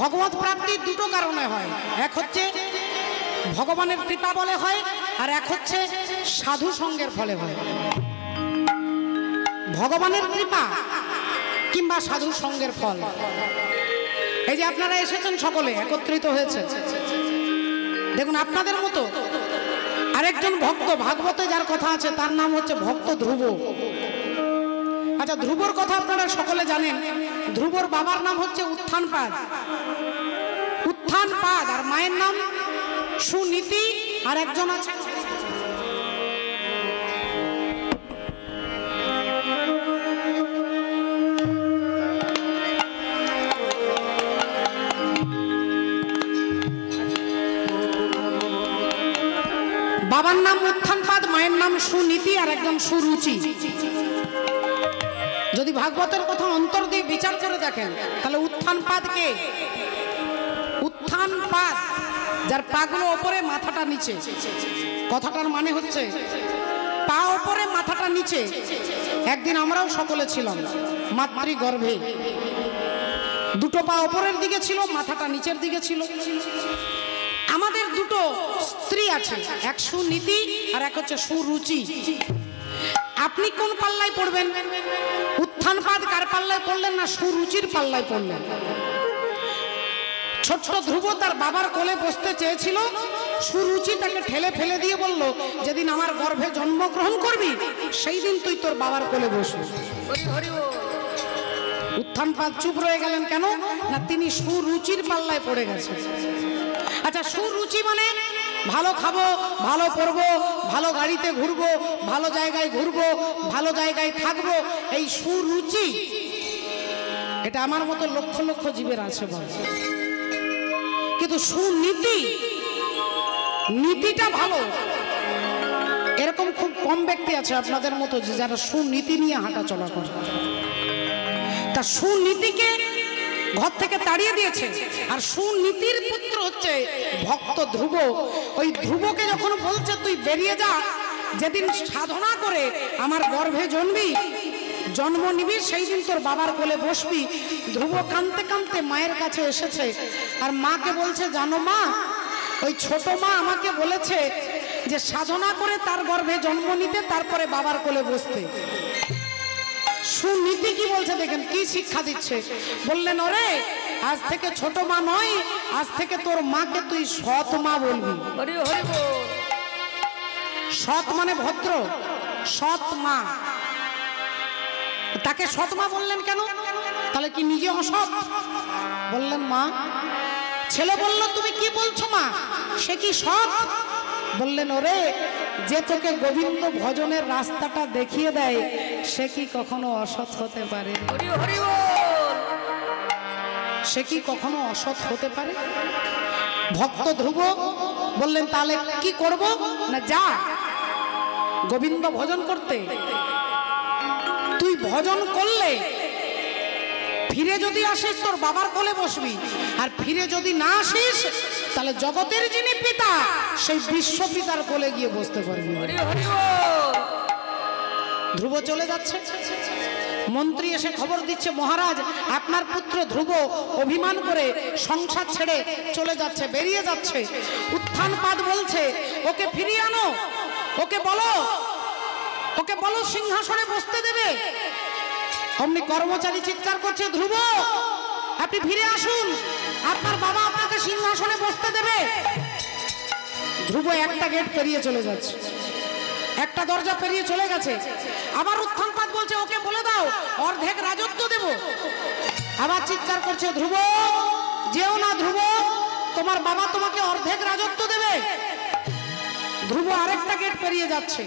ভগবত প্রাপ্তি দুটো কারণে হয়, এক হচ্ছে ভগবানের কৃপা বলে হয়, আর এক হচ্ছে সাধু সঙ্গের ফলে হয়। ভগবানের কৃপা কিংবা সাধু সঙ্গের ফল। এই যে আপনারা এসেছেন সকলে একত্রিত হয়েছে, দেখুন আপনাদের মতো আরেকজন ভক্ত ভাগবতে যার কথা আছে তার নাম হচ্ছে ভক্ত ধ্রুব। আচ্ছা, ধ্রুবর কথা আপনারা সকলে জানেন। ধ্রুবর বাবার নাম হচ্ছে উত্থানপাদ, উত্থানপাদ, আর মায়ের নাম সুনীতি, আর একজন আছে বাবার নাম উত্থানপাদ, মায়ের নাম সুনীতি, আর একজন সুরুচি। যদি ভাগবতের কথা অন্তর দিয়ে বিচার করে দেখেন তাহলে উত্থানপাদ কে? উত্থানপাদ যার পাগুলো ওপরে মাথাটা নিচে। কথাটার মানে হচ্ছে পা ওপরে মাথাটা নিচে। একদিন আমরাও সকলে ছিলাম মাতৃ গর্ভে, দুটো পা ওপরের দিকে ছিল, মাথাটা নিচের দিকে ছিল। আমাদের দুটো স্ত্রী আছে, এক সুনীতি আর এক হচ্ছে সুরুচি। আপনি কোন পাল্লায় পড়বেন? উত্থানপাদ কার পাল্লায় পড়লেন? না সুরুচির পাল্লায় পড়লেন। ছোট্ট ধ্রুব তার বাবার কোলে বসতে চেয়েছিল, সুরুচি তাকে ঠেলে ফেলে দিয়ে বলল, যেদিন আমার গর্ভে জন্মগ্রহণ করবি সেই দিন তুই তোর বাবার কোলে বসবি। উত্থানপাদ চুপ রয়ে গেলেন কেন? না তিনি সুরুচির পাল্লায় পড়ে গেছে। আচ্ছা, সুরুচি মানে ভালো খাবো, ভালো পরবো, ভালো গাড়িতে ঘুরবো, ভালো জায়গায় ঘুরবো, ভালো জায়গায় থাকবো, এই সুরুচি। এটা আমার মতো লক্ষ লক্ষ জীবের আছে বল। কিন্তু সুনীতি, নীতিটা ভালো, এরকম খুব কম ব্যক্তি আছে আপনাদের মতো যারা সুনীতি নিয়ে হাঁটা চলা করে। তা সুনীতিকে ঘর থেকে তাড়িয়ে দিয়েছে, আর সুনীতির পুত্র হচ্ছে ভক্ত ধ্রুব। ওই ধ্রুবকে যখন বলছে তুই বেরিয়ে যা, যেদিন সাধনা করে আমার গর্ভে জন্ম নিবি সেই দিন তোর বাবার কোলে বসবি। ধ্রুব কাঁদতে কাঁদতে মায়ের কাছে এসেছে, আর মাকে বলছে, জানো মা, ওই ছোট মা আমাকে বলেছে যে সাধনা করে তার গর্ভে জন্ম নিতে, তারপরে বাবার কোলে বসতে। সুনীতি কি বলছে দেখেন, কি শিক্ষা দিচ্ছে। বললেন, ওরে আজ থেকে ছোট মা নয়, আজ থেকে তোর মাকে তুই সৎ মা বলবি। সৎ মানে ভদ্র, সৎ মা। তাকে সৎ মা বললেন কেন? তাহলে কি নিজে অসৎ? বললেন মা, ছেলে বলল তুমি কি বলছো মা, সে কি সৎ? বললেন, ওরে যে তোকে গোবিন্দ ভজনের রাস্তাটা দেখিয়ে দেয় সে কি কখনো অসৎ হতে পারে? সে কি কখনো অসৎ হতে পারে? ভক্ত ধ্রুব বললেন, তাহলে কি করব? না যা গোবিন্দ ভজন করতে। তুই ভজন করলে ফিরে যদি আসিস তোর বাবার কোলে বসবি, আর ফিরে যদি না আসিস তাহলে জগতের যিনি পিতা সেই বিশ্ব পিতার কোলে গিয়ে বসতে পারবি। ধ্রুব চলে যাচ্ছে, মন্ত্রী এসে খবর দিচ্ছে, মহারাজ আপনার পুত্র ধ্রুব অভিমান করে সংসার ছেড়ে চলে যাচ্ছে, বেরিয়ে যাচ্ছে। উত্থানপাদ বলছে, ওকে ফিরিয়ে আনো, ওকে বলো সিংহাসনে বসতে দেবে। অমনি কর্মচারী চিৎকার করছে, ধ্রুব আপনি ফিরে আসুন, আপনার বাবা আপনাকে সিংহাসনে বসতে দেবে। ধ্রুব একটা গেট পেরিয়ে চলে যাচ্ছে, একটা দরজা পেরিয়ে চলে গেছে। আবার উত্থানপাদ বলছে, ওকে বলে দাও অর্ধেক রাজত্ব দেব। আবার চিৎকার করছে, ধ্রুব যেও না, ধ্রুব তোমার বাবা তোমাকে অর্ধেক রাজত্ব দেবে। ধ্রুব আরেকটা গেট পেরিয়ে যাচ্ছে।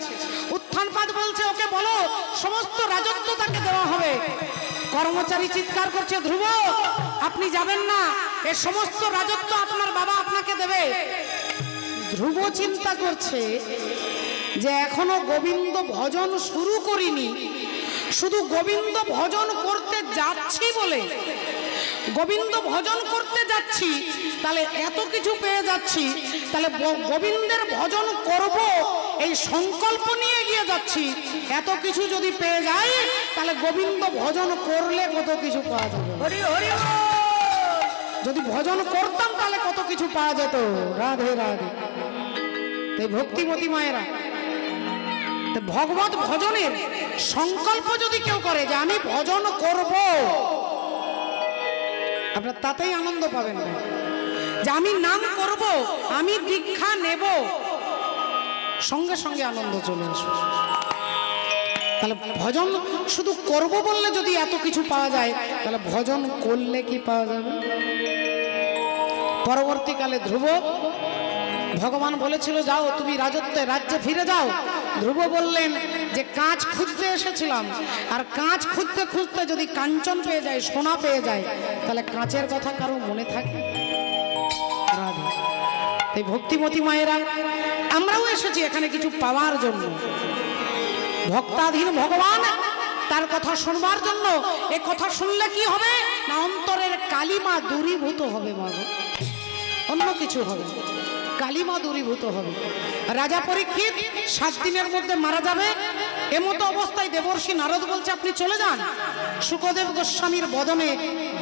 উত্থানপাদ বলছে, ওকে বলো সমস্ত রাজত্ব তাকে দেওয়া হবে। কর্মচারী চিৎকার করছে, ধ্রুব আপনি যাবেন না, এ সমস্ত রাজত্ব আপনার বাবা আপনাকে দেবে। ধ্রুব চিন্তা করছে যে এখনো গোবিন্দ ভজন শুরু করিনি, শুধু গোবিন্দ ভজন করতে যাচ্ছি বলে, গোবিন্দ ভজন করতে যাচ্ছি তাহলে এত কিছু পেয়ে যাচ্ছি, তাহলে গোবিন্দের ভজন করব এই সংকল্প নিয়ে এগিয়ে যাচ্ছি। এত কিছু যদি পেয়ে যাই তাহলে গোবিন্দ ভজন করলে কত কিছু পাওয়া যাবে। যদি ভজন করতাম তাহলে কত কিছু পাওয়া যেত। রাধে রাধে। তাই ভক্তিমতী মায়েরা, ভগবত ভজনের সংকল্প যদি কেউ করে যে আমি ভজন করব, আপনার তাতেই আনন্দ পাবেন না। যে আমি নাম করব, আমি দীক্ষা নেব, সঙ্গে সঙ্গে আনন্দ চলে আসবে। তাহলে ভজন শুধু করব বললে যদি এত কিছু পাওয়া যায়, তাহলে ভজন করলে কি পাওয়া যাবে? পরবর্তীকালে ধ্রুব, ভগবান বলেছিল যাও তুমি রাজ্যে ফিরে যাও। ধ্রুব বললেন যে কাঁচ খুঁজতে এসেছিলাম, আর কাঁচ খুঁজতে খুঁজতে যদি কাঞ্চন পেয়ে যায়, সোনা পেয়ে যায়, তাহলে কাঁচের কথা কারো মনে থাকে? রাধে। তাই ভক্তিমতী মায়েরা, আমরাও এসেছি এখানে কিছু পাওয়ার জন্য। ভক্তাধীন ভগবান, তার কথা শুনবার জন্য। এ কথা শুনলে কি হবে না, অন্তরের কালিমা দূরীভূত হবে। মা, অন্য কিছু হবে, কালিমা দূরীভূত হবে। রাজা পরীক্ষিত 7 দিনের মধ্যে মারা যাবে। এমতো অবস্থায় দেবর্ষি নারদ বলছে আপনি চলে যান, শুকদেব গোস্বামীর বদনে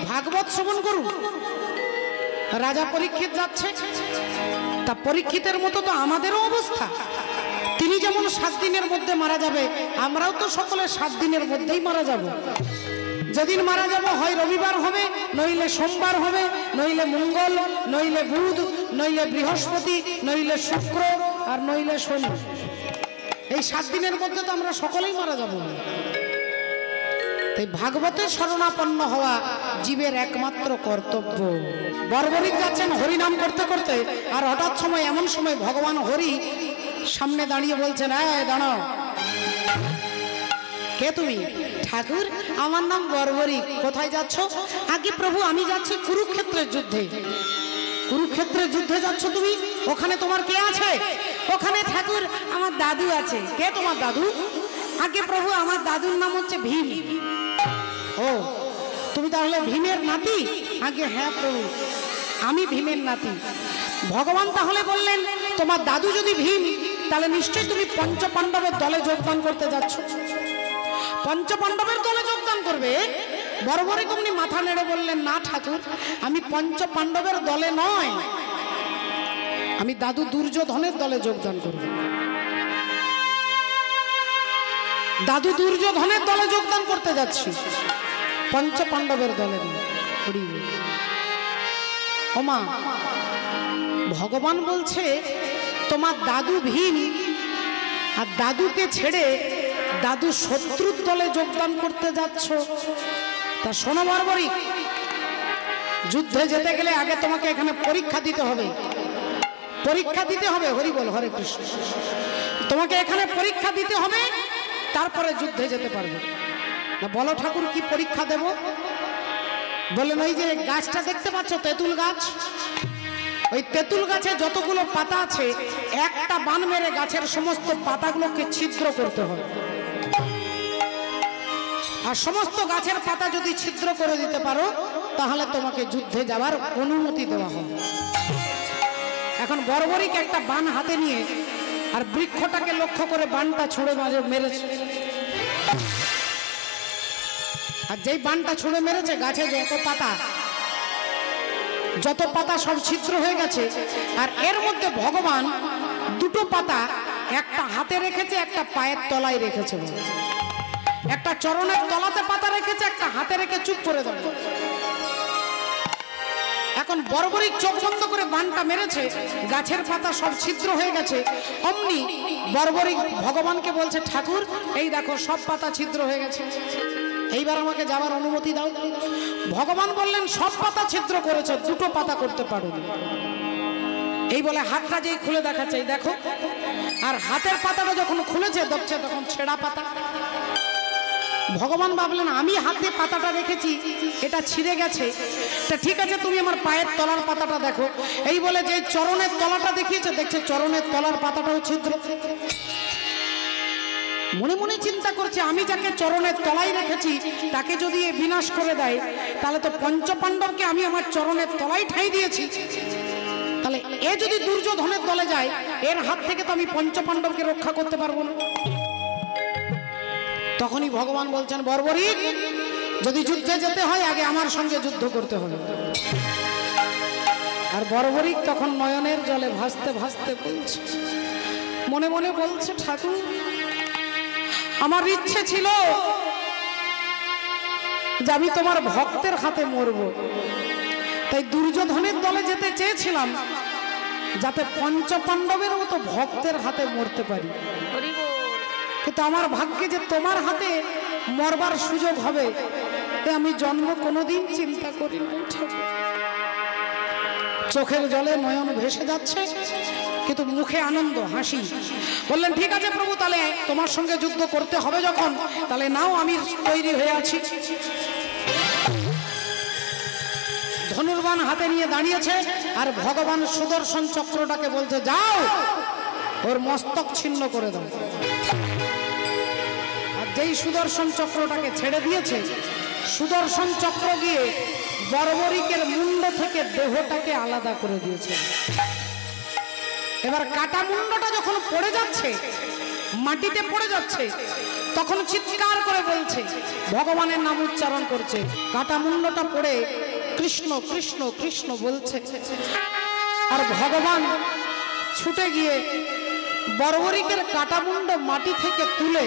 ভাগবত শ্রবণ করুন। রাজা পরীক্ষিত যাচ্ছে। তা পরীক্ষিতের মতো তো আমাদেরও অবস্থা। তিনি যেমন 7 দিনের মধ্যে মারা যাবে, আমরাও তো সকলে 7 দিনের মধ্যেই মারা যাব। যেদিন মারা যাব হয় রবিবার হবে, নইলে সোমবার হবে, নইলে মঙ্গল, নইলে বুধ, নইলে বৃহস্পতি, নইলে শুক্র, আর নইলে শনি। এই 7 দিনের মধ্যে তো আমরা সকলেই মারা যাব। তাই ভাগবতের শরণাপন্ন হওয়া জীবের একমাত্র কর্তব্য। বর্বরিক যাচ্ছেন হরিনাম করতে করতে, আর হঠাৎ সময় এমন সময় ভগবান হরি সামনে দাঁড়িয়ে বলছেন এই দাঁড়াও। কে তুমি? ঠাকুর আমার নাম বর্বরিক। কোথায় যাচ্ছ? আগে প্রভু আমি যাচ্ছি কুরুক্ষেত্রের যুদ্ধে। কুরুক্ষেত্রের যুদ্ধে যাচ্ছ তুমি? ওখানে তোমার কে আছে? ওখানে ঠাকুর আমার দাদু আছে। কে তোমার দাদু? আগে প্রভু আমার দাদুর নাম হচ্ছে ভীম। ও তুমি তাহলে ভীমের নাতি? আগে হ্যাঁ প্রভু আমি ভীমের নাতি। ভগবান তাহলে বললেন তোমার দাদু যদি ভীম, তাহলে নিশ্চয়ই তুমি পঞ্চপাণ্ডবের দলে যোগদান করতে যাচ্ছ। পঞ্চপাণ্ডবের দলে যোগদান করবে? বর্বরিক অমনি মাথা নেড়ে বললেন না ঠাকুর, আমি পঞ্চপাণ্ডবের দলে নয়, আমি দাদু দুর্যোধনের দলে যোগদান করব। দাদু দুর্যোধনের দলে যোগদান করতে যাচ্ছি, পঞ্চপাণ্ডবের দলে নয়। ওমা, ভগবান বলছে তোমার দাদু ভীম, আর দাদুকে ছেড়ে দাদু শত্রুর দলে যোগদান করতে যাচ্ছ। তা শোনো বর্বরিক, যুদ্ধে যেতে গেলে আগে তোমাকে এখানে পরীক্ষা দিতে হবে। পরীক্ষা দিতে হবে। হরি বল, হরে কৃষ্ণ। তোমাকে এখানে পরীক্ষা দিতে হবে, তারপরে যুদ্ধে যেতে পারবে। না বলো ঠাকুর কি পরীক্ষা দেব? বললেন ওই যে গাছটা দেখতে পাচ্ছ, তেঁতুল গাছ, ওই তেঁতুল গাছে যতগুলো পাতা আছে, একটা বান মেরে গাছের সমস্ত পাতাগুলোকে ছিদ্র করতে হবে। আর সমস্ত গাছের পাতা যদি ছিদ্র করে দিতে পারো, তাহলে তোমাকে যুদ্ধে যাওয়ার অনুমতি দেওয়া হবে। এখন বর্বরিক একটা বান হাতে নিয়ে আর বৃক্ষটাকে লক্ষ্য করে বানটা ছুঁড়ে মেরেছে। আর যেই বানটা ছুঁড়ে মেরেছে, গাছে যত পাতা সব ছিদ্র হয়ে গেছে। আর এর মধ্যে ভগবান দুটো পাতা, একটা হাতে রেখেছে, একটা পায়ের তলায় রেখেছে। একটা চরণের তলাতে পাতা রেখেছে, একটা হাতে রেখে চুপ করে দেবে। এখন বর্বরিক চোখ বন্ধ করে বানটা মেরেছে, গাছের পাতা সব ছিদ্র হয়ে গেছে। অমনি বর্বরিক ভগবানকে বলছে ঠাকুর এই দেখো সব পাতা ছিদ্র হয়ে গেছে, এইবার আমাকে যাওয়ার অনুমতি দাও। ভগবান বললেন সব পাতা ছিদ্র করেছো, দুটো পাতা করতে পারো। এই বলে হাতটা যেই খুলে দেখাচ্ছে, এই দেখো। আর হাতের পাতাটা যখন খুলেছে দেখছে তখন ছেঁড়া পাতা। ভগবান ভাবলেন আমি হাতে পাতাটা রেখেছি, এটা ছিঁড়ে গেছে, তা ঠিক আছে তুমি আমার পায়ের তলার পাতাটা দেখো। এই বলে যে চরণের তলাটা দেখিয়েছে, দেখছে চরণের তলার পাতাটাও ছিদ্র। মনে মনে চিন্তা করছে আমি যাকে চরণের তলায় রেখেছি তাকে যদি এ বিনাশ করে দেয়, তাহলে তো পঞ্চপাণ্ডবকে আমি আমার চরণের তলায় ঠাঁই দিয়েছি, তাহলে এ যদি দুর্যোধনের দলে যায়, এর হাত থেকে তো আমি পঞ্চপাণ্ডবকে রক্ষা করতে পারবো না। তখনই ভগবান বলছেন বর্বরিক, যদি যুদ্ধে যেতে হয় আগে আমার সঙ্গে যুদ্ধ করতে হবে। আর বর্বরিক তখন নয়নের জলে ভাসতে ভাসতে বলছে, মনে মনে বলছে, ঠাকুর আমার ইচ্ছে ছিল যে আমি তোমার ভক্তের হাতে মরব, তাই দুর্যোধনের দলে যেতে চেয়েছিলাম যাতে পঞ্চপাণ্ডবের মতো ভক্তের হাতে মরতে পারি, কিন্তু আমার ভাগ্যে যে তোমার হাতে মরবার সুযোগ হবে আমি জন্ম কোনোদিন চিন্তা করি না। চোখের জলে নয়ন ভেসে যাচ্ছে, কিন্তু মুখে আনন্দ, হাসি। বললেন, ঠিক আছে প্রভু, তাহলে তোমার সঙ্গে যুদ্ধ করতে হবে যখন, তাহলে নাও, আমি তৈরি হয়ে আছি। ধনুর্বাণ হাতে নিয়ে দাঁড়িয়েছে, আর ভগবান সুদর্শন চক্রটাকে বলছে, যাও ওর মস্তক ছিন্ন করে দাও। আর যেই সুদর্শন চক্রটাকে ছেড়ে দিয়েছে, সুদর্শন চক্র গিয়ে বর্বরিকের মুন্ড থেকে দেহটাকে আলাদা করে দিয়েছে। এবার কাটা মুন্ডটা যখন পড়ে যাচ্ছে, মাটিতে পড়ে যাচ্ছে, তখন চিৎকার করে বলছে, ভগবানের নাম উচ্চারণ করছে। কাটা মুন্ডটা পড়ে কৃষ্ণ কৃষ্ণ কৃষ্ণ বলছে, আর ভগবান ছুটে গিয়ে বর্বরিকের কাটা মুন্ড মাটি থেকে তুলে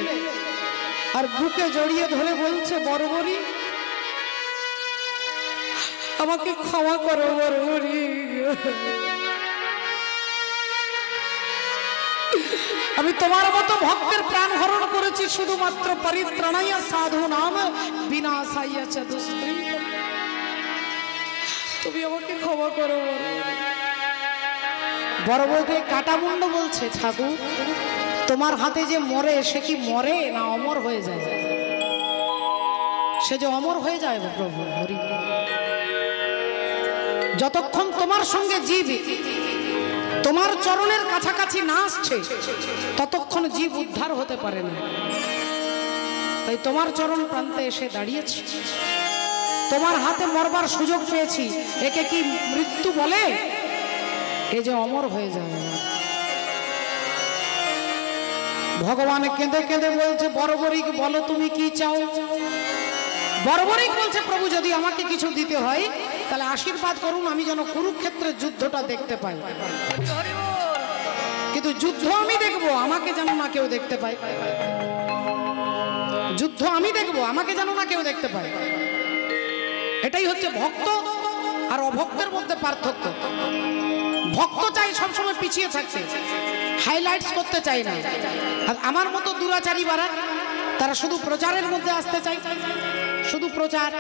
আর বুকে জড়িয়ে ধরে বলছে, বর্বরিক আমাকে ক্ষমা করো বর্বরিক, আমি তোমার মতো ভক্তের প্রাণ হরণ করেছি শুধুমাত্র পরিত্রাণায় সাধু নাম বিনাশায় চ দুষ্কৃতম, তুমি আমাকে ক্ষমা করো। বর্বরিক কাটা মুন্ড বলছে, ঠাকুর তোমার হাতে যে মরে সে কি মরে না অমর হয়ে যায়? সে যে অমর হয়ে যায় প্রভু, হরি। যতক্ষণ তোমার সঙ্গে জীব তোমার চরণের কাছাকাছি না আসছে ততক্ষণ জীব উদ্ধার হতে পারে না। তাই তোমার চরণ প্রান্তে এসে দাঁড়িয়েছি, তোমার হাতে মরবার সুযোগ পেয়েছি, একে কি মৃত্যু বলে? এ যে অমর হয়ে যায়। ভগবান কেঁদে কেঁদে বলছে, বর্বরিক বলো তুমি কি চাও? বর্বরিক বলছে, প্রভু যদি আমাকে কিছু দিতে হয় তাহলে আশীর্বাদ করুন, আমি যেন কুরুক্ষেত্রের যুদ্ধটা দেখতে পাই। কিন্তু যুদ্ধ আমি দেখবো, আমাকে যেন না কেউ দেখতে পায়। যুদ্ধ আমি দেখবো, আমাকে যেন না কেউ দেখতে পায়। এটাই হচ্ছে ভক্ত আর অভক্তের মধ্যে পার্থক্য। ভক্ত চাই সবসময় পিছিয়ে থাকতে, হাইলাইটস করতে চাই না। আর আমার মতো দুরাচারী বারা, তারা শুধু প্রচারের মধ্যে আসতে চাই, শুধু প্রচার,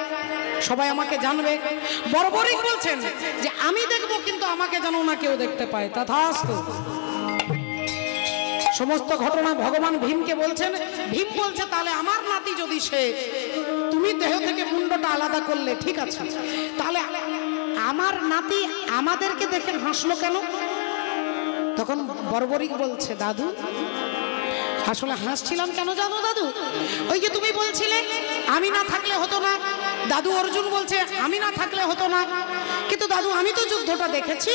সবাই আমাকে জানবে। বর্বরিক বলছেন যে আমি দেখবো কিন্তু আমাকে যেন না কেউ দেখতে পায়। তথাস্তু। সমস্ত ঘটনা ভগবান ভীমকে বলছেন। ভীম বলছে, তাহলে আমার নাতি যদি সে, তুমি দেহ থেকে মুন্ডটা আলাদা করলে ঠিক আছে, তাহলে আমার নাতি আমাদেরকে দেখে হাসলো কেন? তখন বর্বরিক বলছে, দাদু আসলে হাসছিলাম কেন জানো দাদু? ওই যে তুমি বলছিলে আমি না থাকলে হতো না। দাদু অর্জুন বলছে আমি না থাকলে হতো না, কিন্তু দাদু আমি তো যুদ্ধটা দেখেছি।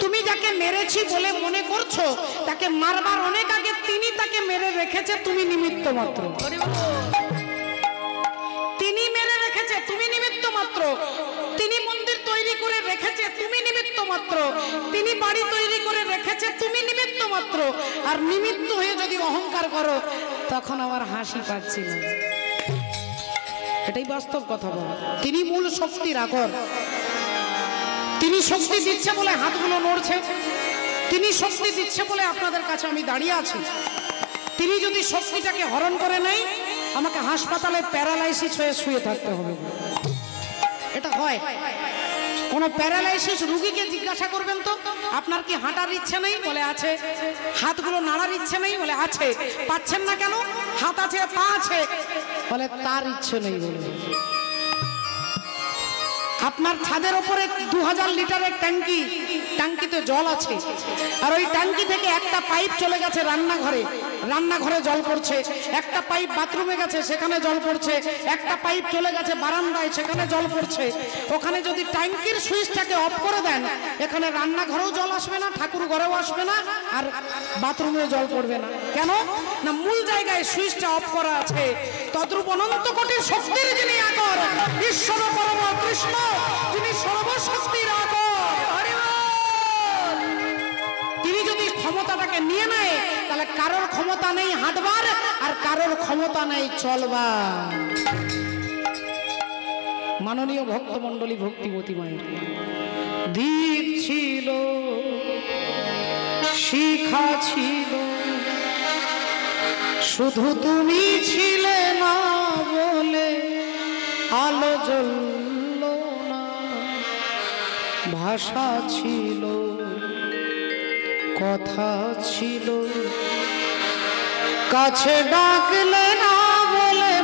তুমি যাকে মেরেছি বলে মনে করছো, তাকে মারবার অনেক আগে তিনি তাকে মেরে রেখেছে, তুমি নিমিত্ত মাত্র। তিনি মেরে রেখেছে, তুমি নিমিত্ত মাত্র। তিনি মন্দির তৈরি করে রেখেছে, তুমি নিমিত্ত মাত্র। তিনি বাড়ি তৈরি করে রেখেছে, তুমি নিমিত্ত মাত্র। আর নিমিত্ত হয়ে যদি অহংকার করো তখন আমার হাসি পাচ্ছে না। এটাই বাস্তব কথা বলা। তিনি মূল শক্তির আকর। তিনি শক্তি দিচ্ছে বলে হাতগুলো নড়ছে, তিনি শক্তি দিচ্ছে বলে আপনাদের কাছে আমি দাঁড়িয়ে আছি। তিনি যদি শক্তিটাকে হরণ করে নেয়, আমাকে হাসপাতালে প্যারালাইসিস হয়ে শুয়ে থাকতে হবে। এটা হয়। কোন প্যারালাইসিস রোগীকে জিজ্ঞাসা করবেন তো, আপনার কি হাঁটার ইচ্ছে নেই? বলে আছে। হাতগুলো নাড়ার ইচ্ছে নেই? বলে আছে। পাচ্ছেন না কেন? হাত আছে, পা আছে। বলে তার ইচ্ছে নেই। বলে আপনার ছাদের উপরে 2000 লিটারের ট্যাঙ্কি, ট্যাঙ্কিতে জল আছে, আর ওই ট্যাঙ্কি থেকে একটা পাইপ চলে গেছে রান্নাঘরে, রান্নাঘরে জল পড়ছে। একটা পাইপ বাথরুমে গেছে, সেখানে জল পড়ছে। একটা পাইপ চলে গেছে বারান্দায়, সেখানে জল পড়ছে। ওখানে যদি ট্যাঙ্কির সুইচটাকে অফ করে দেন, এখানে রান্নাঘরেও জল আসবে না, ঠাকুর ঘরেও আসবে না, আর বাথরুমেও জল পড়বে না। কেন না? মূল জায়গায় সুইচটা অফ করা আছে। তদ্রূপ অনন্ত কোটির শক্তির যিনি আকর, ঈশ্বর পরম কৃষ্ণ, যিনি সর্বশক্তির আকর। ক্ষমতাকে নিয়ে নেয়, তাহলে কারোর ক্ষমতা নেই হাঁটবার আর কারোর ক্ষমতা নেই চলবার। মাননীয় ভক্তমণ্ডলী, ভক্তিমতী মায়ের দীপ ছিল, শিখা ছিল, শুধু তুমি ছিলে না বলে আলো জ্বলল না। ভাষা ছিল, কথা ছিল, কাছে ডাকলে না বলে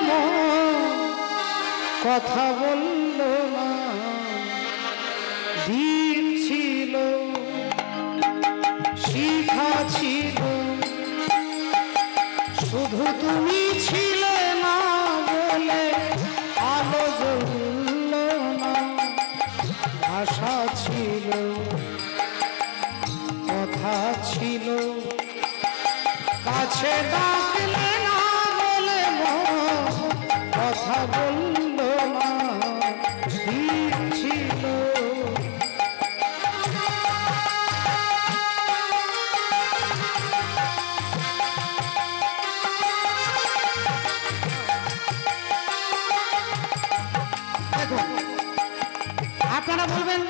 কথা বলল না। দীপ ছিল, শিখা ছিল, শুধু তুমি ছিলে না বলে আলো জ্বলল না। ভাষা ছিল, কথা ছিল, কাছে ডাকলে না বলে কথা বলল না। দীপ ছিল। আপনারা বলবেন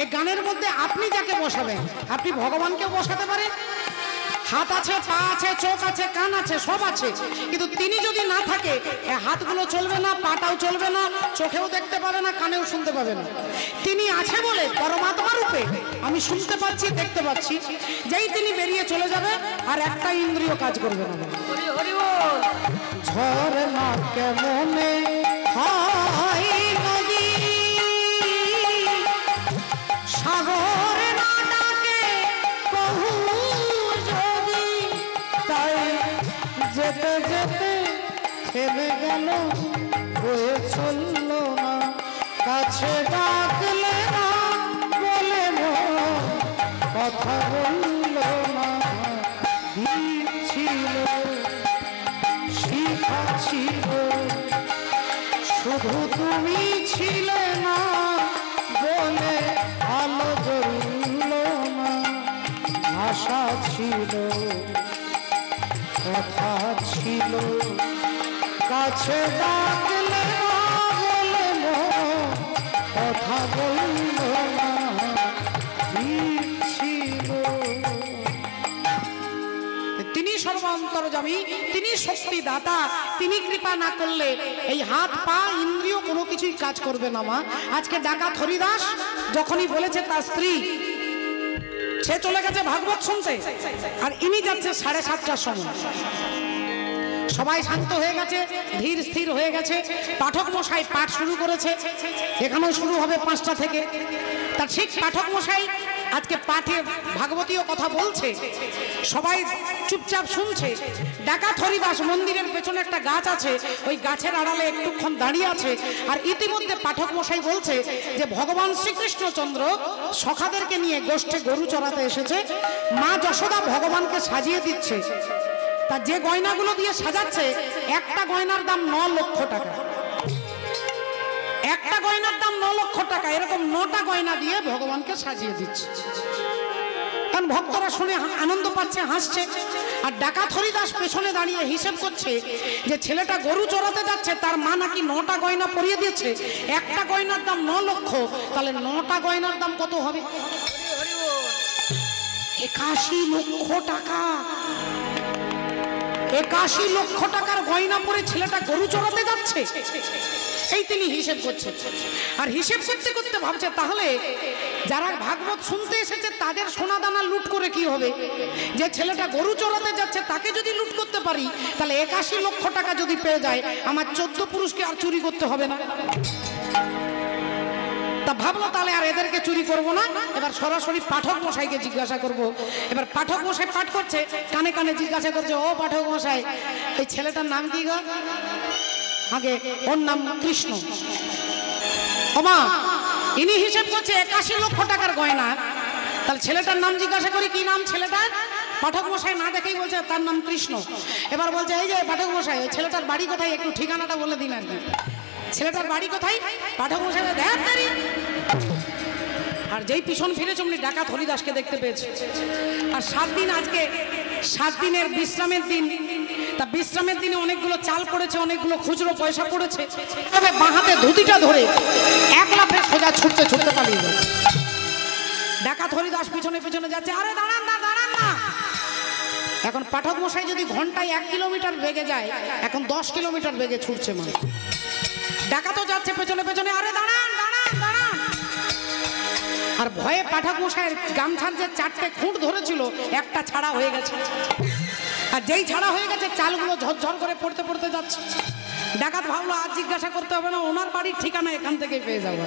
এই গানের মধ্যে আপনি যাকে বসাবেন, আপনি ভগবানকেও বসাতে পারেন। হাত আছে, পা আছে, চোখ আছে, কান আছে, সব আছে, কিন্তু তিনি যদি না থাকে হাতগুলো চলবে না, পাটাও চলবে না, চোখেও দেখতে পাবে না, কানেও শুনতে পাবে না। তিনি আছে বলে পরমাত্মা রূপে আমি শুনতে পাচ্ছি, দেখতে পাচ্ছি। যেই তিনি বেরিয়ে চলে যাবে আর একটা ইন্দ্রিয় কাজ করবে না। ঝরনা কেমনে হয় নদী, সাগর না ডাকে কহু যদি, তাই যেতে যেতে থেমে গেল, হয়ে চলল না। কাছে ডাকলে না বলে কথা বলল না। দীপ ছিল, শিখা ছিল, শুধু তুমি ছিলে না বলে আলো জ্বলল না। ভাষা ছিল, কথা ছিল, কাছে ডাকলে না বলে কথা বলল না। দীপ ছিল। তিনি সর্বান্তর্যামী, তিনি শক্তি দাতা, তিনি কৃপা না করলে এই হাত পা ইন্দ্রিয় কোনো কিছুই কাজ করবে না। মা আজকে ডাকাত হরিদাস যখনই বলেছে তার স্ত্রী, সে চলে গেছে ভাগবত শুনতে, আর ইনি যাচ্ছে 7:30টার সময়। সবাই শান্ত হয়ে গেছে, ধীর স্থির হয়ে গেছে। পাঠক মশাই পাঠ শুরু করেছে, এখানেও শুরু হবে 5টা থেকে। তার ঠিক পাঠক মশাই আজকে পাঠে ভাগবতীয় কথা বলছে, সবাই চুপচাপ শুনছে। ডাকাত হরিদাস মন্দিরের পেছনে একটা গাছ আছে, ওই গাছের আড়ালে একটুক্ষণ দাঁড়িয়ে আছে। আর ইতিমধ্যে পাঠক মশাই বলছে যে ভগবান শ্রীকৃষ্ণচন্দ্র সখাদেরকে নিয়ে গোষ্ঠে গরু চড়াতে এসেছে। মা যশোদা ভগবানকে সাজিয়ে দিচ্ছে। তা যে গয়নাগুলো দিয়ে সাজাচ্ছে, একটা গয়নার দাম 9 লক্ষ টাকা। একটা গয়নার দাম 9 লক্ষ টাকা। এরকম 9টা গয়না দিয়ে ভগবানকে সাজিয়ে দিচ্ছে। কারণ ভক্তরা শুনে আনন্দ পাচ্ছে, হাসছে। আর ডাকাত হরিদাস পেছনে দাঁড়িয়ে হিসেব করছে যে ছেলেটা গরু চড়াতে যাচ্ছে, তার মা নাকি 9টা গয়না পরিয়ে দিয়েছে। একটা গয়নার দাম 9 লক্ষ, তাহলে 9টা গয়নার দাম কত হবে? 81 লক্ষ টাকা। 81 লক্ষ টাকার গয়না পরে ছেলেটা গরু চড়াতে যাচ্ছে। এই তিনি হিসেব করছে। আর হিসেব করতে করতে ভাবছে, তাহলে যারা ভাগবত শুনতে এসেছে তাদের সোনা দানা লুট করে কি হবে? যে ছেলেটা গরু চড়াতে যাচ্ছে তাকে যদি লুট করতে পারি, তাহলে 81 লক্ষ টাকা যদি পেয়ে যায়, আমার 14 পুরুষকে আর চুরি করতে হবে না। তা ভাবলো তাহলে আর এদেরকে চুরি করব না, এবার সরাসরি পাঠক মশাইকে জিজ্ঞাসা করব। এবার পাঠক মশাই পাঠ করছে, কানে কানে জিজ্ঞাসা করছে, ও পাঠক মশাই, এই ছেলেটার নাম কি গো? আগে ওর নাম কৃষ্ণ। ওমা, ইনি হিসেব করছে 81 লক্ষ টাকার গয়না। তাহলে ছেলেটার নাম জিজ্ঞাসা করি, কি নাম ছেলেটার? পাঠক মশাই না দেখেই বলছে তার নাম কৃষ্ণ। এবার বলছে, এই যে পাঠক মশাই, ওই ছেলেটার বাড়ি কোথায়, একটু ঠিকানাটা বলে দিন আর কি। ছেলেটার বাড়ি কোথায়? পাঠক মশাই, আর যেই পিছন ফিরেছে অমনি ডাকাত হরিদাসকে দেখতে পেয়েছে। আর 7 দিন, আজকে 7 দিনের বিশ্রামের দিন। তা বিশ্রামের দিনে অনেকগুলো চাল পড়েছে, অনেকগুলো খুচরো পয়সা পড়েছে। তবে বাঁ হাতে ধুতিটা ধরে এক লাফে সোজা ছুটতে ছুটতে পালিয়ে যাচ্ছে। ডাকাত হরিদাস পিছনে পিছনে যাচ্ছে। আরে দাঁড়ান না, দাঁড়ান না। এখন পাঠক মশাই যদি ঘন্টায় 1 কিলোমিটার বেগে যায়, এখন 10 কিলোমিটার বেগে ছুটছে। মানে ডাকাতও যাচ্ছে পেছনে পেছনে। আরে দাঁড়ান, দাঁড়ান, দাঁড়ান। আর ভয়ে পাঠক মশাইয়ের গামছার যে 4টে খুঁট ধরেছিল, একটা ছাড়া হয়ে গেছে। আর যেই ছাড়া হয়ে গেছে, চালগুলো ঝরঝর করে পড়তে পড়তে যাচ্ছে। ডাকাত ভাবলো আজ জিজ্ঞাসা করতে হবে না, ওনার বাড়ির ঠিকানা এখান থেকেই পেয়ে যাবো,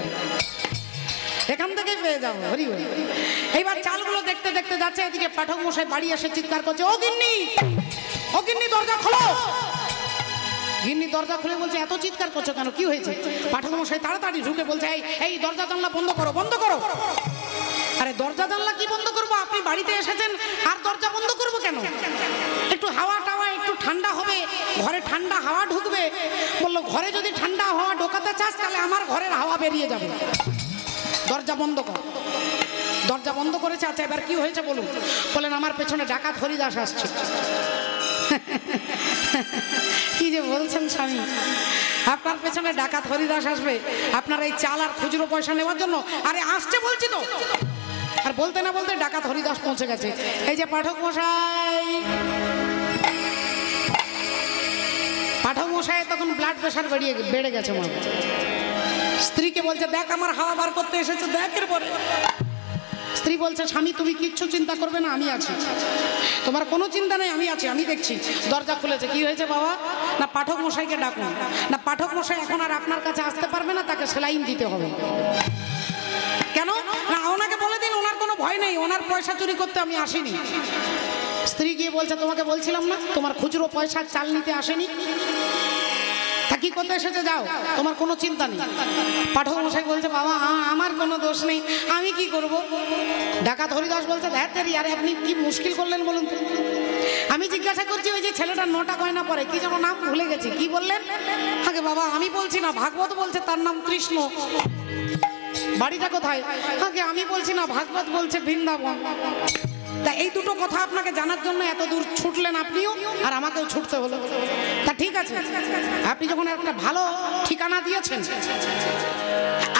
এখান থেকেই পেয়ে যাবো। হরি হরি। এইবার চালগুলো দেখতে দেখতে যাচ্ছে। এদিকে পাঠক মশাই বাড়ি এসে চিৎকার করছে, ও গিন্নি, ও গিন্নি, দরজা খোলো। গিন্নি দরজা খুলে বলছে, এত চিৎকার করছো কেন, কি হয়েছে? পাঠক মশাই তাড়াতাড়ি ঢুকে বলছে, এই দরজা জানলা বন্ধ করো, বন্ধ করো। আরে দরজা জানলা কি বন্ধ করবো? আপনি বাড়িতে এসেছেন আর দরজা বন্ধ করবো কেন? একটু হাওয়া টাওয়া, একটু ঠান্ডা হবে, ঘরে ঠান্ডা হাওয়া ঢুকবে। বললো, ঘরে যদি ঠান্ডা হাওয়া ঢোকাতে চাস তাহলে আমার ঘরের হাওয়া বেরিয়ে যাবে, দরজা বন্ধ কর। দরজা বন্ধ করেছে। আচ্ছা এবার কি হয়েছে বলুন? বলেন, আমার পেছনে ডাকাত হরিদাস আসছে। কি যে বলছেন স্বামী, আপনার পেছনে ডাকাত হরিদাস আসবে আপনার এই চাল আর খুচরো পয়সা নেওয়ার জন্য? আরে আসছে বলছি তো। আর বলতে না বলতে ডাকাত হরিদাস পৌঁছে গেছে। এই যে পাঠক মশাই, পাঠক মশাই তখন ব্লাড প্রেশার বেড়ে গেছে। মা স্ত্রীকে বলছে, দেখ আমার হাওয়া বার করতে এসেছে, দেখ। এরপরে স্ত্রী বলছে, স্বামী তুমি কিচ্ছু চিন্তা করবে না, আমি আছি, তোমার কোনো চিন্তা নেই, আমি আছি, আমি দেখছি। দরজা খুলেছে। কি হয়েছে বাবা? না পাঠক মশাইকে ডাকুন। না পাঠক মশাই এখন আর আপনার কাছে আসতে পারবে না, তাকে সেলাইন দিতে হবে। কেন? না ওনাকে বলে দিন ওনার কোনো ভয় নেই, ওনার পয়সা চুরি করতে আমি আসিনি। স্ত্রী গিয়ে বলছে, তোমাকে বলছিলাম না তোমার খুচরো পয়সা চাল নিতে আসেনি, তা কি করতে এসেছে, যাও, তোমার কোনো চিন্তা নেই। পাঠক মশাই বলছে, বাবা আমার কোনো দোষ নেই, আমি কি করব? ডাকাত হরিদাস বলছে, ধ্যাত্তেরি, আরে আপনি কি মুশকিল করলেন বলুন তো? আমি জিজ্ঞাসা করছি, ওই যে ছেলেটার 9টা গয়না পরে, কি যেন নাম ভুলে গেছি, কি বললেন? আগে বাবা আমি বলছি না, ভাগবত বলছে তার নাম কৃষ্ণ। বাড়িটা কোথায়? আগে আমি বলছি না, ভাগবত বলছে বৃন্দাবন। তা এই দুটো কথা আপনাকে জানার জন্য এত দূর ছুটলেন আপনিও, আর আমাকেও ছুটতে হলো। তা ঠিক আছে, আপনি যখন একটা ভালো ঠিকানা দিয়েছেন,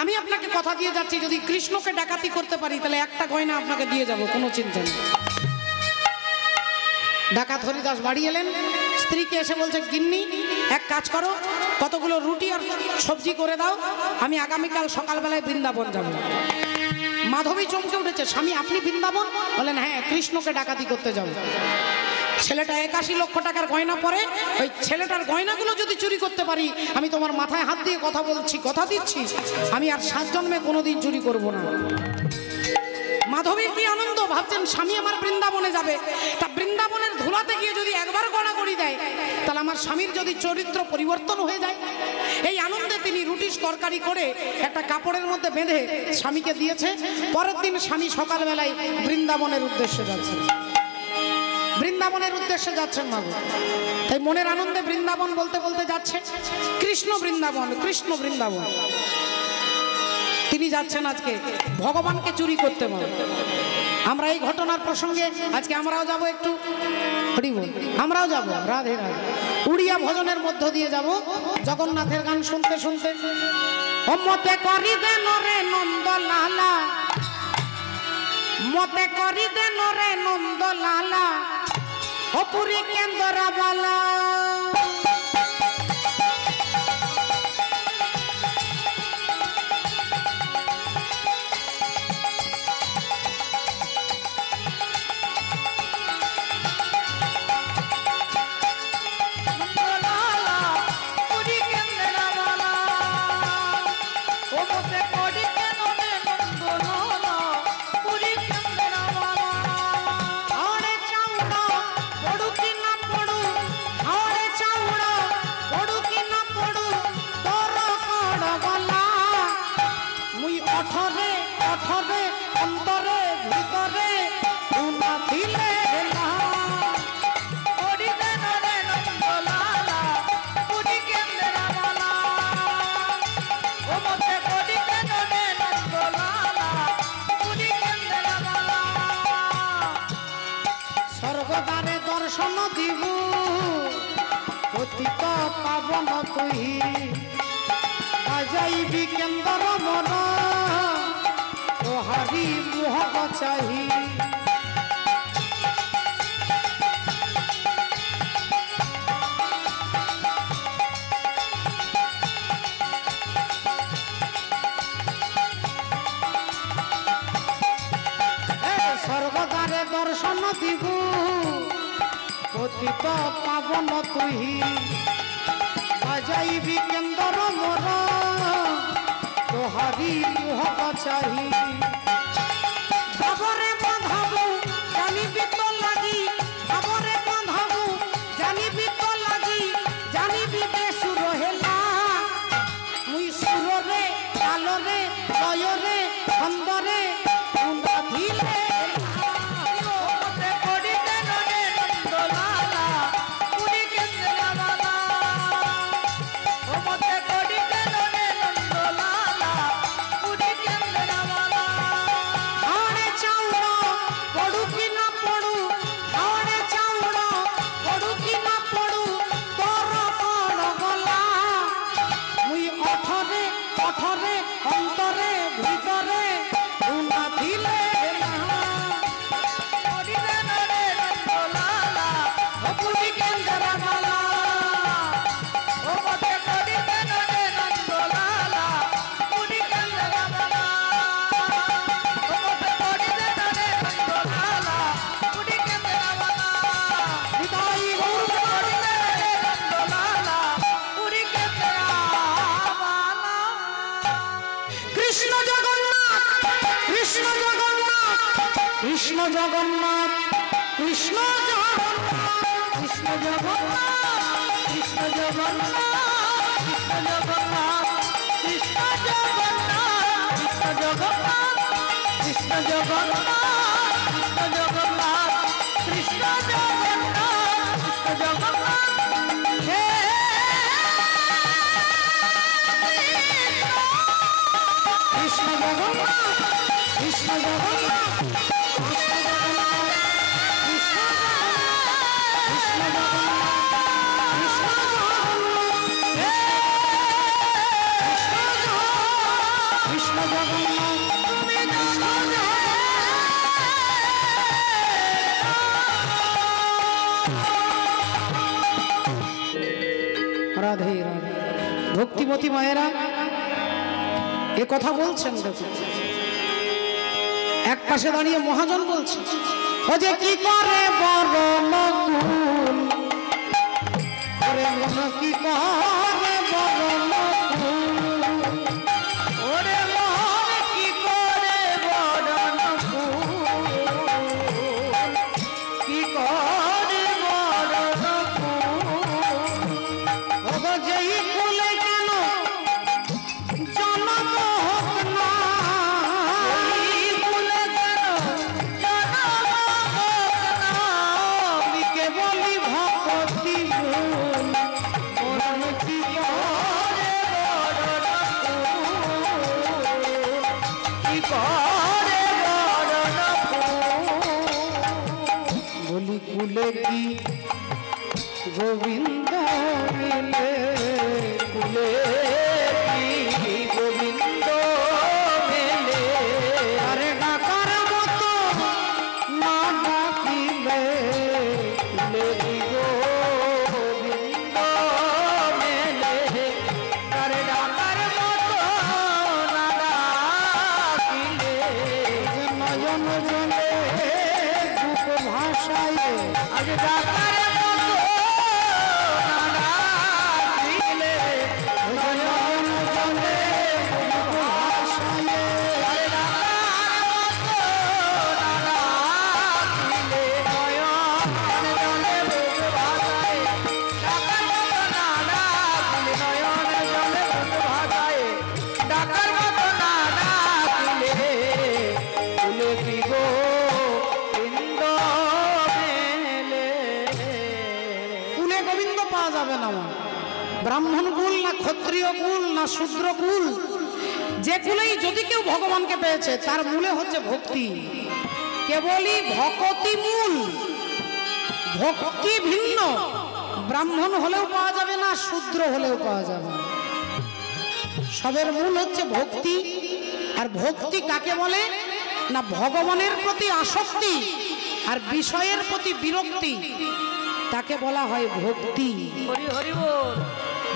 আমি আপনাকে কথা দিয়ে যাচ্ছি, যদি কৃষ্ণকে ডাকাতি করতে পারি তাহলে একটা গয়না আপনাকে দিয়ে যাব, কোনো চিন্তা নেই। ডাকাত হরিদাস বাড়ি এলেন। স্ত্রীকে এসে বলছে, গিন্নি এক কাজ করো, কতগুলো রুটি আর সবজি করে দাও, আমি আগামীকাল সকালবেলায় বৃন্দাবন যাব। মাধবী চমকে উঠেছে, স্বামী আপনি বৃন্দাবন? বলেন, হ্যাঁ, কৃষ্ণকে ডাকাতি করতে যাব। ছেলেটা 81 লক্ষ টাকার গয়না পরে, ওই ছেলেটার গয়নাগুলো যদি চুরি করতে পারি, আমি তোমার মাথায় হাত দিয়ে কথা বলছি, কথা দিচ্ছি, আমি আর 7 জন্মে কোনোদিন চুরি করব না। মাধবীর কি আনন্দ, ভাবছেন স্বামী আমার বৃন্দাবনে যাবে। তা বৃন্দাবনের ধুলাতে গিয়ে যদি একবার গড়াগড়ি দেয়, তাহলে আমার স্বামীর যদি চরিত্র পরিবর্তন হয়ে যায়। এই আনন্দে তিনি রুটির তরকারি করে একটা কাপড়ের মধ্যে বেঁধে স্বামীকে দিয়েছে। পরের দিন স্বামী সকালবেলায় বৃন্দাবনের উদ্দেশ্যে যাচ্ছেন, বৃন্দাবনের উদ্দেশ্যে যাচ্ছেন মাগো। তাই মনের আনন্দে বৃন্দাবন বলতে বলতে যাচ্ছে, কৃষ্ণ বৃন্দাবন, কৃষ্ণ বৃন্দাবন। তিনি যাচ্ছেন আজকে ভগবানকে চুরি করতে। আমরা এই ঘটনার প্রসঙ্গে আজকে আমরাও যাব, একটু হরি বল, আমরাও যাব রাধে রাধে উড়িয়া ভজনের মধ্য দিয়ে যাব, জগন্নাথের গান শুনতে শুনতে। মতে করি দেন রে নন্দ লালা, মতে করি দেন রে নন্দ লালা, ও পুরী কেন্দ্রা বালা। পাবন তুই বাজাইবি কেন্দ্র মন তোহারি মুহ চাহি স্বর্গদ্বারে দর্শন দিবু পতিত পাবন তুই বাজাইবি কেন্দ্র মোর তোহারি মুহ চাহি ভাবরে বাঁধাবু জানিবি তো লাগি ভাবরে বাঁধাবু জানিবি তো লাগি জানিবি বেসুর হেলা মুই সুররে তালরে লয়রে ছন্দরে দিলে অন্তরে ভিতরে দিলে কৃষ্ণ জগন্নাথ কৃষ্ণ জগন্নাথ কৃষ্ণ জগন্নাথ কৃষ্ণ জগন্নাথ কৃষ্ণ জগন্নাথ কৃষ্ণ জগন্নাথ কৃষ্ণ জগন্নাথ কৃষ্ণ জগন্নাথ কৃষ্ণ জগন্নাথ কৃষ্ণ জগন্নাথ হে কৃষ্ণ জগন্নাথ কৃষ্ণ জগন্নাথ রাধে রাধে ভক্তিমতী মায়েরা এ কথা বলছেন দেখুন এক পাশে দাঁড়িয়ে মহাজন বলছে ও যে কি করে বড় মন ওরে মন কি করে বড় মন ওরে মন কি করে বড় কি করে বড় ওগো যেই ফুলে কেন জন্ম হোক না বলি ভক্তি বলি কুলে কি গোবিন্দ মিলে কুলে কি গোবিন্দ মিলে আরে ডাকার মতো না ডাকিলে কুলে কি গোবিন্দ মিলে আরে ডাকার মতো না ডাকিলে নয়ন জলে রূপ ভাষায় আজ ডাকার ব্রাহ্মণ কুল না ক্ষত্রিয় কুল না শূদ্র কুল যে কুলেই যদি কেউ ভগবানকে পেয়েছে তার মূলে হচ্ছে ভক্তি কেবলই ভক্তি মূল ভক্তি ভিন্ন ব্রাহ্মণ হলেও পাওয়া যাবে না, শূদ্র হলেও পাওয়া যাবে না। সবের মূল হচ্ছে ভক্তি। আর ভক্তি কাকে বলে না, ভগবানের প্রতি আসক্তি আর বিষয়ের প্রতি বিরক্তি, তাকে বলা হয় ভক্তি।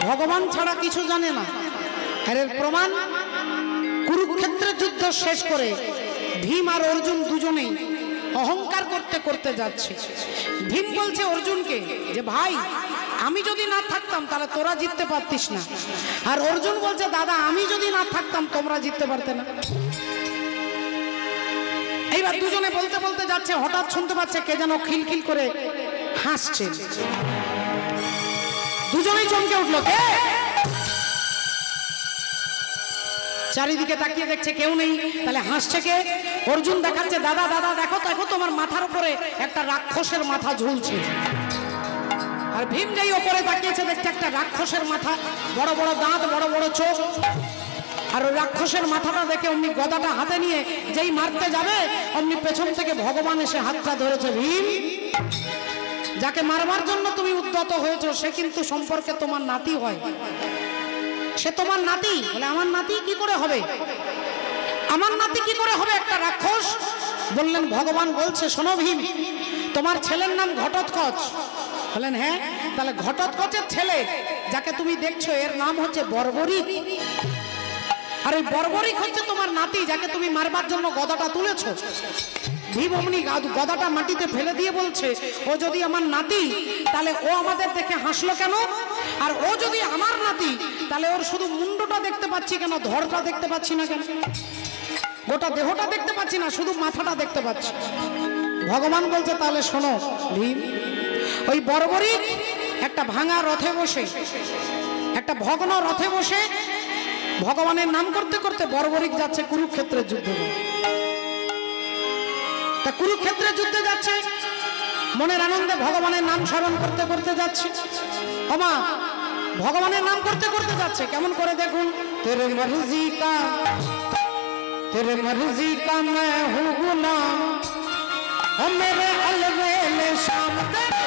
ভগবান ছাড়া কিছু জানে না। আর এর প্রমাণ কুরুক্ষেত্রের যুদ্ধ শেষ করে ভীম আর অর্জুন দুজনেই অহংকার করতে করতে যাচ্ছে। ভীম বলছে অর্জুনকে যে ভাই, আমি যদি না থাকতাম তাহলে তোরা জিততে পারতিস না। আর অর্জুন বলছে দাদা, আমি যদি না থাকতাম তোমরা জিততে পারতে না। এইবার দুজনে বলতে বলতে যাচ্ছে, হঠাৎ শুনতে পাচ্ছে কে যেন খিলখিল করে হাসছে। দুজনেই চমকে উঠলো, কে? চারিদিকে তাকিয়ে দেখছে কেউ নেই, তাহলে হাসছে কে? অর্জুন দেখাচ্ছে, দাদা দাদা দেখো দেখো, তোমার মাথার উপরে একটা রাক্ষসের মাথা ঝুলছে। আর ভীম যেই ওপরে তাকিয়েছে দেখছে একটা রাক্ষসের মাথা, বড় বড় দাঁত, বড় বড় চোখ। আর ওই রাক্ষসের মাথাটা দেখে অমনি গদাটা হাতে নিয়ে যেই মারতে যাবে, অমনি পেছন থেকে ভগবান এসে হাতটা ধরেছে। ভীম, যাকে মারবার জন্য তুমি উদ্যত হয়েছো সে কিন্তু সম্পর্কে তোমার নাতি হয়। সে তোমার নাতি। বলে আমার নাতি কি করে হবে? আমার নাতি কি করে হবে একটা রাক্ষস? বললেন ভগবান বলছে, শোনো ভীম, তোমার ছেলের নাম ঘটোৎকচ। বলেন হ্যাঁ। তাহলে ঘটোৎকচের ছেলে যাকে তুমি দেখছো এর নাম হচ্ছে বর্বরিক। আর ওই বর্বরিক হচ্ছে তোমার নাতি, যাকে তুমি মারবার জন্য গদাটা তুলেছো। ভীম অমনি গদাটা মাটিতে ফেলে দিয়ে বলছে, ও যদি আমার নাতি তাহলে ও আমাদের দেখে হাসলো কেন? আর ও যদি আমার নাতি তাহলে ওর শুধু মুন্ডটা দেখতে পাচ্ছি কেন, ধড়টা দেখতে পাচ্ছি না কেন? গোটা দেহটা দেখতে পাচ্ছি না, শুধু মাথাটা দেখতে পাচ্ছি। ভগবান বলছে তাহলে শোনো ভীম, ওই বর্বরিক একটা ভাঙা রথে বসে, একটা ভগ্ন রথে বসে ভগবানের নাম করতে করতে বর্বরিক যাচ্ছে কুরুক্ষেত্রের যুদ্ধে। তা কুরুক্ষেত্রের যুদ্ধে যাচ্ছে, মনের আনন্দে ভগবানের নাম স্মরণ করতে করতে যাচ্ছে। ওমা, ভগবানের নাম করতে করতে যাচ্ছে কেমন করে দেখুন। তেরে মর্জি কা मैं हूँ गुलाम, ओ मेरे अलवेले शाम तेरे